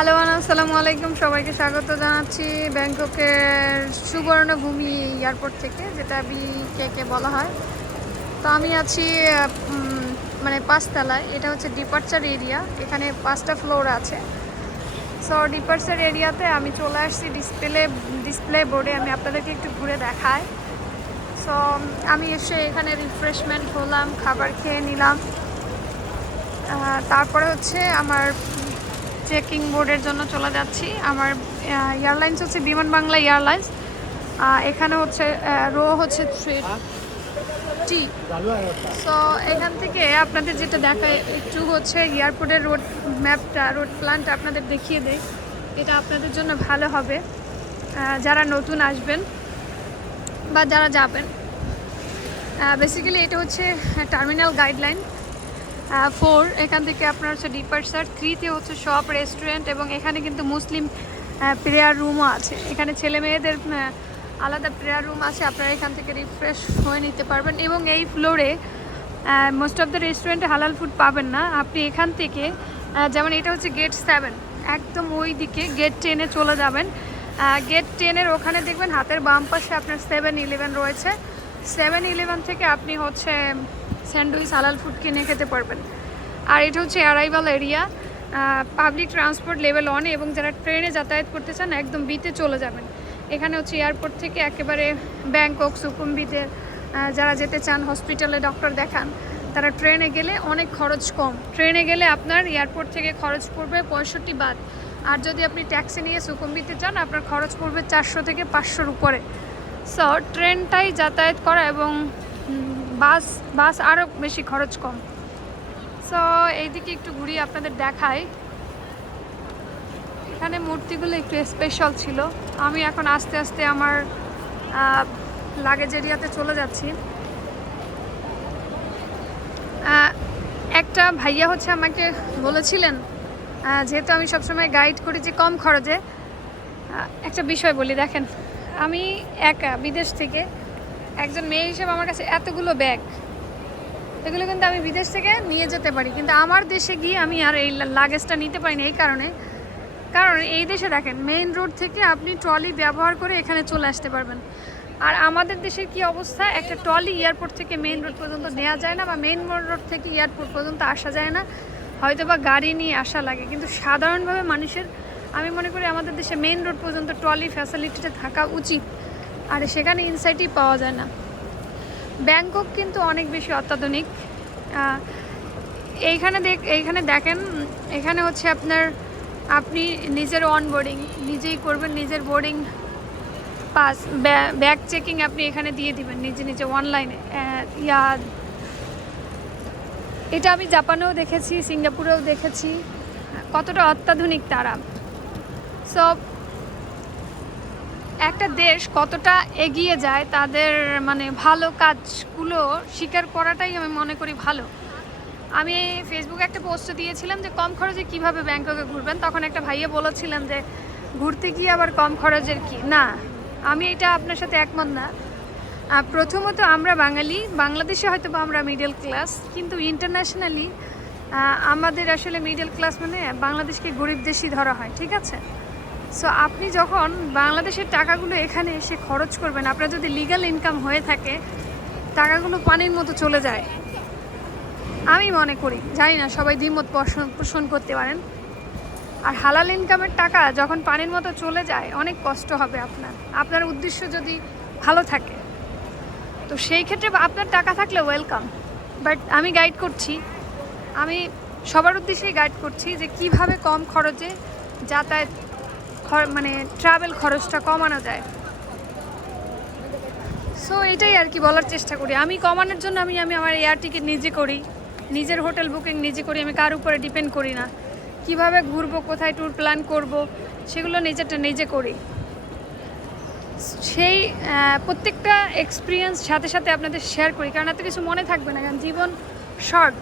Hello আসসালামু আলাইকুম, সবাইকে স্বাগত জানাচ্ছি ব্যাংককের সুবর্ণভূমি এয়ারপোর্ট থেকে, যেটা বিকেকে বলা হয়। তো আমি আছি মানে 5তলায়। এটা হচ্ছে ডিপার্চার এরিয়া, এখানে 5টা ফ্লোর আছে। সো ডিপার্চার এরিয়াতে আমি চলে আসছি ডিসপ্লে বোর্ডে। আমি আপনাদেরকে একটু ঘুরে দেখাই। সো আমি এসে এখানে রিফ্রেশমেন্ট হলাম, খাবার খেয়ে নিলাম। তারপরে হচ্ছে আমার চেকিং বোর্ডের জন্য চলে যাচ্ছি। আমার এয়ারলাইন্স হচ্ছে বিমান বাংলা এয়ারলাইন্স। এখানে হচ্ছে রো হচ্ছে 3T। সো এখান থেকে আপনাদের যেটা দেখায় একটু হচ্ছে এয়ারপোর্টের রোড ম্যাপটা, রোড প্ল্যানটা আপনাদের দেখিয়ে দেয়। এটা আপনাদের জন্য ভালো হবে যারা নতুন আসবেন বা যারা যাবেন। বেসিক্যালি এটা হচ্ছে টার্মিনাল গাইডলাইন 4। এখান থেকে আপনার হচ্ছে ডিপার্চার 3তে হচ্ছে শপ, রেস্টুরেন্ট, এবং এখানে কিন্তু মুসলিম প্রেয়ার রুমও আছে। এখানে ছেলে মেয়েদের আলাদা প্রেয়ার রুম আছে, আপনারা এখান থেকে রিফ্রেশ হয়ে নিতে পারবেন। এবং এই ফ্লোরে মোস্ট অফ দ্য রেস্টুরেন্টে হালাল ফুড পাবেন না। আপনি এখান থেকে যেমন এটা হচ্ছে গেট 7, একদম ওই দিকে গেট 10-এ চলে যাবেন। গেট 10-এর ওখানে দেখবেন হাতের বাম পাশে আপনার 7-Eleven রয়েছে। 7-Eleven থেকে আপনি হচ্ছে স্যান্ডউইচ, হালাল ফুড কিনে খেতে পারবেন। আর এটা হচ্ছে arrival area, public transport level 1, এবং যারা ট্রেনে যাতায়াত করতে চান একদম বিতে চলে যাবেন। এখানে হচ্ছে এয়ারপোর্ট থেকে একেবারে ব্যাংকক, সুকুমবিতে যারা যেতে চান, হসপিটালে ডক্টর দেখান, তারা ট্রেনে গেলে অনেক খরচ কম। ট্রেনে গেলে আপনার এয়ারপোর্ট থেকে খরচ পড়বে 65 বাদ। আর যদি আপনি ট্যাক্সি নিয়ে সুকুমবিতে যান, আপনার খরচ পড়বে 400 থেকে 500-র উপরে। সো ট্রেনটাই যাতায়াত করা, এবং বাস আরও বেশি খরচ কম। সো এইদিকে একটু ঘুরিয়ে আপনাদের দেখাই। এখানে মূর্তিগুলো একটু স্পেশাল ছিল। আমি এখন আস্তে আস্তে আমার লাগেজ এরিয়াতে চলে যাচ্ছি। একটা ভাইয়া হচ্ছে আমাকে বলেছিলেন, যেহেতু আমি সবসময় গাইড করি যে কম খরচে, একটা বিষয় বলি। দেখেন, আমি একা বিদেশ থেকে, একজন মেয়ে হিসেবে আমার কাছে এতগুলো ব্যাগ, এগুলো কিন্তু আমি বিদেশ থেকে নিয়ে যেতে পারি, কিন্তু আমার দেশে গিয়ে আমি আর এই লাগেজটা নিতে পারি না। এই কারণ এই দেশে দেখেন, মেইন রোড থেকে আপনি ট্রলি ব্যবহার করে এখানে চলে আসতে পারবেন। আর আমাদের দেশের কি অবস্থা, একটা ট্রলি এয়ারপোর্ট থেকে মেইন রোড পর্যন্ত নেওয়া যায় না, বা মেইন রোড থেকে এয়ারপোর্ট পর্যন্ত আসা যায় না, হয়তো বা গাড়ি নিয়ে আসা লাগে। কিন্তু সাধারণভাবে মানুষের, আমি মনে করি আমাদের দেশে মেইন রোড পর্যন্ত ট্রলি ফ্যাসিলিটিটা থাকা উচিত, আর সেখানে ইনসাইটই পাওয়া যায় না। ব্যাংকক কিন্তু অনেক বেশি অত্যাধুনিক। এইখানে দেখেন, এখানে হচ্ছে আপনি নিজের অনবোর্ডিং নিজেই করবেন, নিজের বোর্ডিং পাস, ব্যাগ চেকিং আপনি এখানে দিয়ে দিবেন নিজে অনলাইনে। এটা আমি জাপানেও দেখেছি, সিঙ্গাপুরেও দেখেছি, কতটা অত্যাধুনিক তারা। সব একটা দেশ কতটা এগিয়ে যায়, তাদের মানে ভালো কাজগুলো স্বীকার করাটাই আমি মনে করি ভালো। আমি ফেসবুকে একটা পোস্ট দিয়েছিলাম যে কম খরচে কিভাবে ব্যাংককে ঘুরবেন, তখন একটা ভাইয়া বলেছিলেন যে ঘুরতে গিয়ে আবার কম খরচের কি না। আমি এটা আপনার সাথে একমত না। প্রথমত আমরা বাঙালি, বাংলাদেশে হয়তো বা আমরা মিডল ক্লাস, কিন্তু ইন্টারন্যাশনালি আমাদের আসলে মিডল ক্লাস মানে বাংলাদেশকে গরিব দেশই ধরা হয়, ঠিক আছে? সো আপনি যখন বাংলাদেশের টাকাগুলো এখানে এসে খরচ করবেন, আপনার যদি লিগ্যাল ইনকাম হয়ে থাকে, টাকাগুলো পানির মতো চলে যায় আমি মনে করি। জানি না, সবাই দ্বিমত পোষণ করতে পারেন। আর হালাল ইনকামের টাকা যখন পানির মতো চলে যায়, অনেক কষ্ট হবে আপনার উদ্দেশ্য যদি ভালো থাকে, তো সেই ক্ষেত্রে আপনার টাকা থাকলে ওয়েলকাম। বাট আমি গাইড করছি, আমি সবার উদ্দেশ্যেই গাইড করছি যে কিভাবে কম খরচে যাতায়াত, মানে ট্রাভেল খরচটা কমানো যায়। সো এটাই আর কি বলার চেষ্টা করি। আমি কমানোর জন্য আমি আমার এয়ার টিকিট নিজে করি, নিজের হোটেল বুকিং নিজে করি, আমি কার উপরে ডিপেন্ড করি না। কিভাবে ঘুরবো, কোথায় ট্যুর প্ল্যান করব, সেগুলো নিজে করি। সেই প্রত্যেকটা এক্সপিরিয়েন্স সাথে সাথে আপনাদের শেয়ার করি, কারণ এত কিছু মনে থাকবে না, কারণ জীবন শর্ট।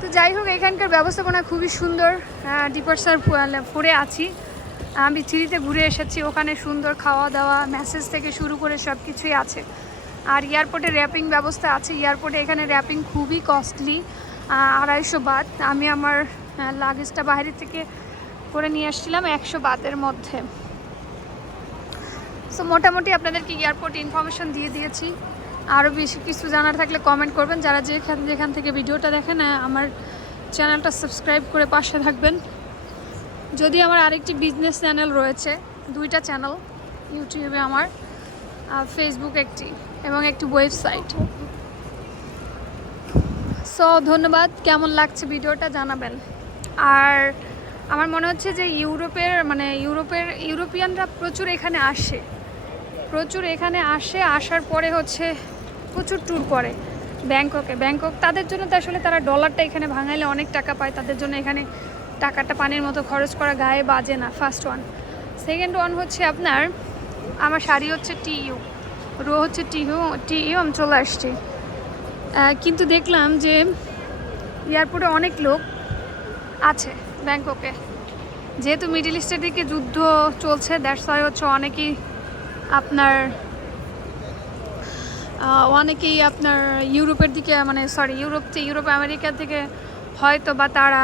তো যাই হোক, এখানকার ব্যবস্থাপনা খুবই সুন্দর। ডিপার্চার 4-এ আছি, আমি 3-তে ঘুরে এসেছি, ওখানে সুন্দর খাওয়া দাওয়া, মেসেজ থেকে শুরু করে সব কিছুই আছে। আর এয়ারপোর্টে র্যাপিং ব্যবস্থা আছে। এয়ারপোর্টে এখানে র্যাপিং খুবই কস্টলি, 250 বাট। আমি আমার হ্যাঁ, লাগেজটা বাইরে থেকে করে নিয়ে আসছিলাম 100 বাতের মধ্যে। সো মোটামুটি আপনাদেরকে এয়ারপোর্ট ইনফরমেশন দিয়ে দিয়েছি। আরও বেশি কিছু জানার থাকলে কমেন্ট করবেন। যারা যেখান থেকে ভিডিওটা দেখেন, আমার চ্যানেলটা সাবস্ক্রাইব করে পাশে থাকবেন। যদি আমার আরেকটি বিজনেস চ্যানেল রয়েছে, 2টা চ্যানেল ইউটিউবে আমার, ফেসবুক একটি এবং একটি ওয়েবসাইট। সো ধন্যবাদ। কেমন লাগছে ভিডিওটা জানাবেন। আর আমার মনে হচ্ছে যে ইউরোপিয়ানরা প্রচুর এখানে আসে, আসার পরে হচ্ছে প্রচুর ট্যুর করে ব্যাংকক। তাদের জন্য তো আসলে তারা ডলারটা এখানে ভাঙাইলে অনেক টাকা পায়, তাদের জন্য এখানে টাকাটা পানির মতো খরচ করা গায়ে বাজে না। First one. সেকেন্ড ওয়ান হচ্ছে আপনার, আমার শাড়ি হচ্ছে টিইউ, রো হচ্ছে টিইউ আমি চলে আসছি। কিন্তু দেখলাম যে এয়ারপোর্টে অনেক লোক আছে ব্যাংককে, যেহেতু মিডল ইস্টের দিকে যুদ্ধ চলছে, দ্যাটস ওয়াই হচ্ছে অনেকেই আপনার ইউরোপের দিকে, মানে ইউরোপ আমেরিকা থেকে হয়তো বা তারা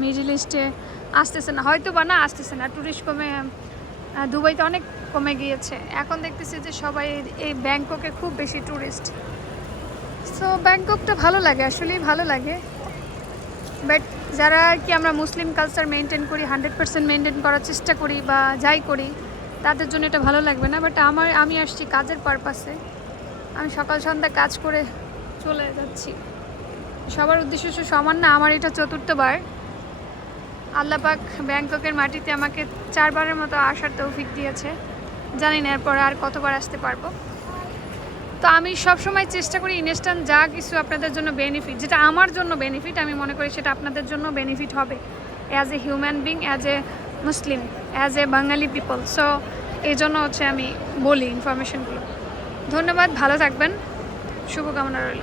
মিডল ইস্টে আসতেছে না, ট্যুরিস্ট কমে, দুবাইতে অনেক কমে গিয়েছে। এখন দেখতেছি যে সবাই এই ব্যাংককে খুব বেশি ট্যুরিস্ট। সো ব্যাংককটা ভালো লাগে, আসলেই ভালো লাগে। বাট যারা আর কি আমরা মুসলিম কালচার মেনটেন করি, 100% মেনটেন করার চেষ্টা করি বা যাই করি, তাদের জন্য এটা ভালো লাগবে না। বাট আমি আসছি কাজের পারপাসে, আমি সকাল সন্ধ্যা কাজ করে চলে যাচ্ছি। সবার উদ্দেশ্য সমান না। আমার এটা 4র্থবার। আল্লাহ পাক ব্যাংককের মাটিতে আমাকে 4বারের মতো আসার তৌফিক দিয়েছে। জানি না এরপরে আর কতবার আসতে পারবো। তো আমি সবসময় চেষ্টা করি ইনস্ট্যান্ট যা কিছু আপনাদের জন্য বেনিফিট, যেটা আমার জন্য বেনিফিট, আমি মনে করি সেটা আপনাদের জন্য বেনিফিট হবে, as a human being, as a Muslim, as a Bengali people. So এই জন্য হচ্ছে আমি বলি ইনফরমেশনগুলো। ধন্যবাদ, ভালো থাকবেন, শুভকামনা রইল।